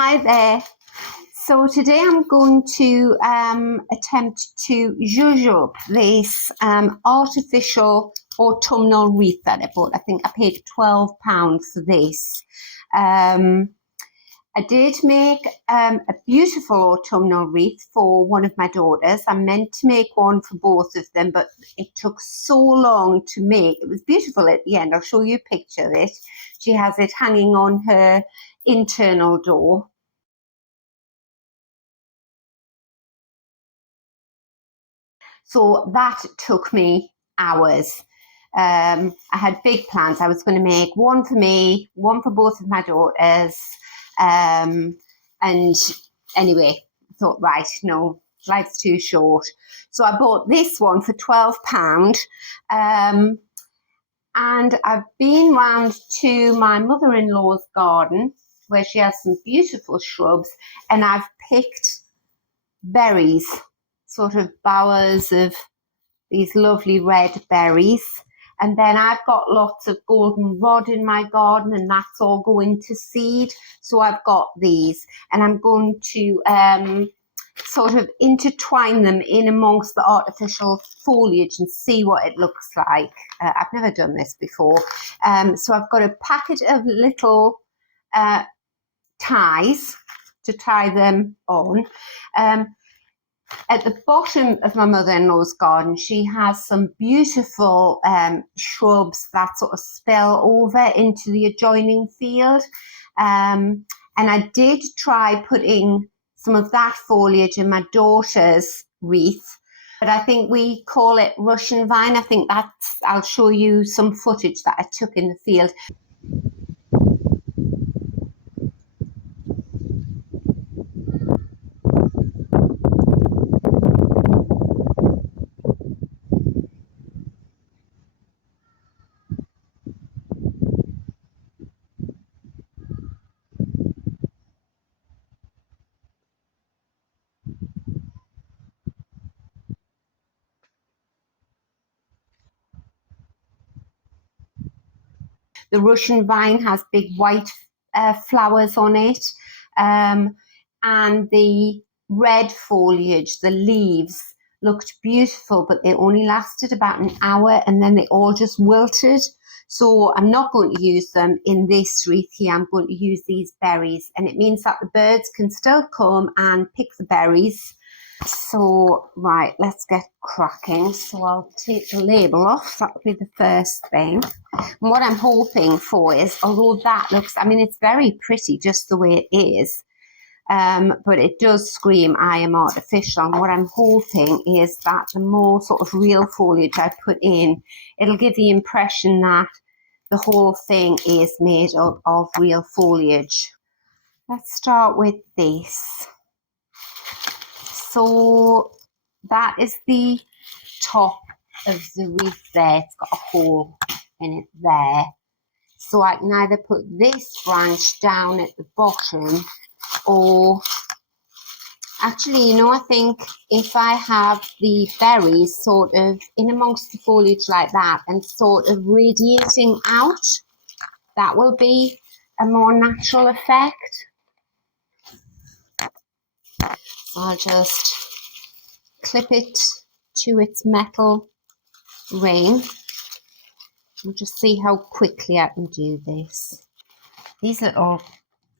Hi there. So today I'm going to attempt to zhuzh up this artificial autumnal wreath that I bought. I think I paid £12 for this. I did make a beautiful autumnal wreath for one of my daughters. I meant to make one for both of them, but it took so long to make. It was beautiful at the end. I'll show you a picture of it. She has it hanging on her internal door. So that took me hours. I had big plans. I was going to make one for me, one for both of my daughters. And anyway, I thought, right, no, life's too short. So I bought this one for £12. And I've been round to my mother-in-law's garden where she has some beautiful shrubs, and I've picked berries, sort of bowers of these lovely red berries. And then I've got lots of goldenrod in my garden, and that's all going to seed. So I've got these, and I'm going to sort of intertwine them in amongst the artificial foliage and see what it looks like. I've never done this before. So I've got a packet of little ties to tie them on. At the bottom of my mother-in-law's garden, she has some beautiful shrubs that sort of spill over into the adjoining field. And I did try putting some of that foliage in my daughter's wreath, but I think we call it Russian vine. I think I'll show you some footage that I took in the field. The Russian vine has big white flowers on it, and the red foliage, the leaves, looked beautiful, but they only lasted about an hour and then they all just wilted. So I'm not going to use them in this wreath here. I'm going to use these berries, and it means that the birds can still come and pick the berries. So, right, let's get cracking. So I'll take the label off. That'll be the first thing. And what I'm hoping for is, although that looks, I mean, it's very pretty just the way it is, but it does scream, I am artificial. And what I'm hoping is that the more sort of real foliage I put in, it'll give the impression that the whole thing is made up of real foliage. Let's start with this. So that is the top of the wreath there. It's got a hole in it there. So I can either put this branch down at the bottom, or actually, I think if I have the berries sort of in amongst the foliage like that and sort of radiating out, that will be a more natural effect. So I'll just clip it to its metal ring. We'll just see how quickly I can do this. These little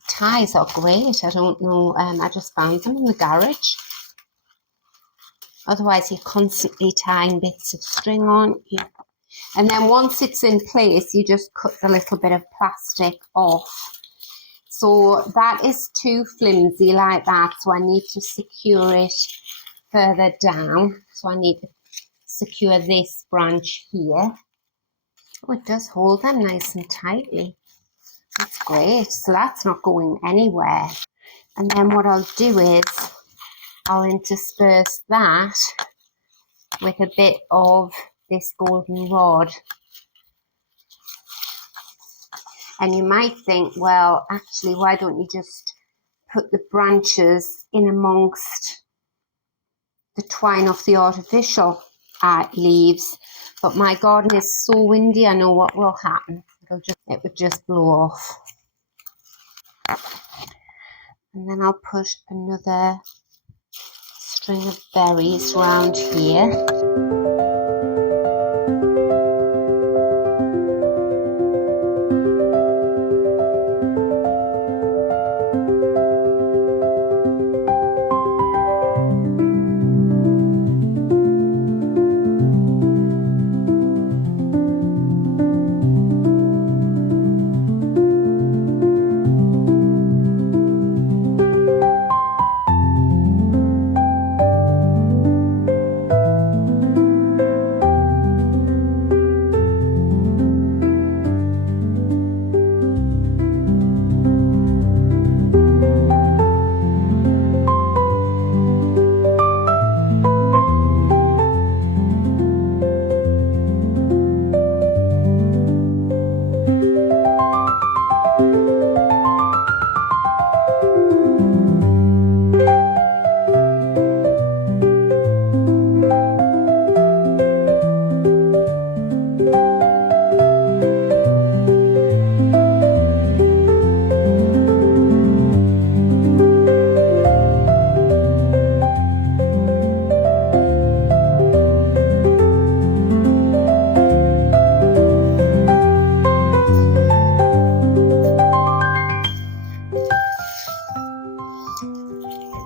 ties are great. I don't know, I just found them in the garage. Otherwise you're constantly tying bits of string on. Yeah. And then once it's in place, you just cut the little bit of plastic off. So that is too flimsy like that, so I need to secure it further down. So I need to secure this branch here. Oh, it does hold them nice and tightly. That's great. So that's not going anywhere. And then what I'll do is I'll intersperse that with a bit of this goldenrod. And you might think, well, actually, why don't you just put the branches in amongst the twine of the artificial leaves? But my garden is so windy, I know what will happen. It would just blow off. And then I'll put another string of berries around here.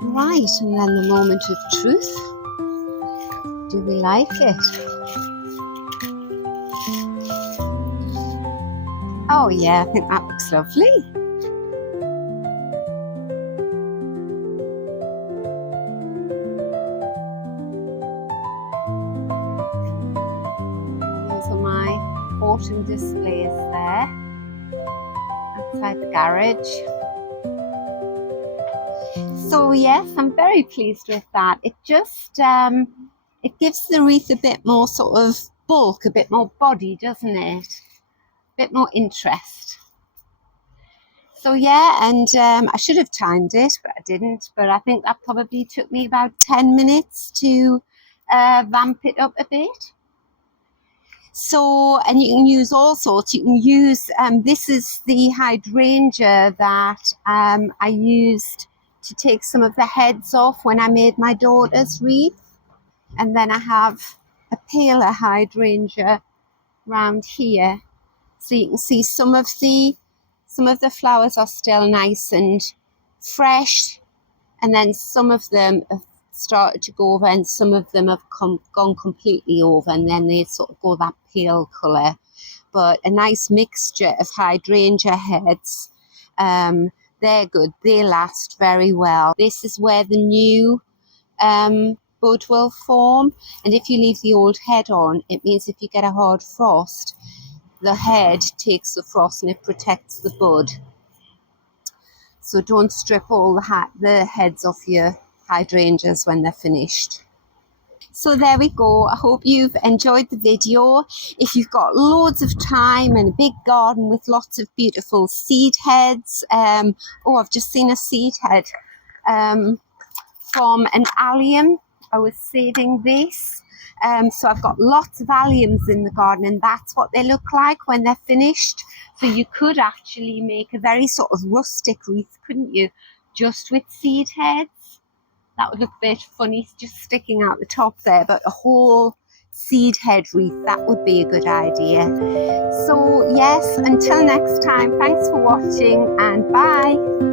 Right, and then the moment of truth. Do we like it? Oh yeah, I think that looks lovely. Those are my autumn displays there outside the garage. So yes, I'm very pleased with that. It just it gives the wreath a bit more sort of bulk, a bit more body, doesn't it? A bit more interest. So yeah, and I should have timed it, but I didn't. But I think that probably took me about 10 minutes to vamp it up a bit. So, and you can use all sorts. You can use, this is the hydrangea that I used to take some of the heads off when I made my daughter's wreath. And then I have a paler hydrangea round here. So you can see some of the flowers are still nice and fresh, and then some of them have started to go over, and some of them have gone completely over, and then they sort of go that pale colour. But a nice mixture of hydrangea heads. They're good. They last very well. This is where the new bud will form, and if you leave the old head on, it means if you get a hard frost, the head takes the frost and it protects the bud. So don't strip all the heads off your hydrangeas when they're finished. So there we go. I hope you've enjoyed the video. If you've got loads of time and a big garden with lots of beautiful seed heads, oh, I've just seen a seed head from an allium. I was saving this. So I've got lots of alliums in the garden, and that's what they look like when they're finished. So you could actually make a very sort of rustic wreath, couldn't you? Just with seed heads. That would look a bit funny, just sticking out the top there, but a whole seed head wreath, that would be a good idea. So yes, until next time, thanks for watching and bye.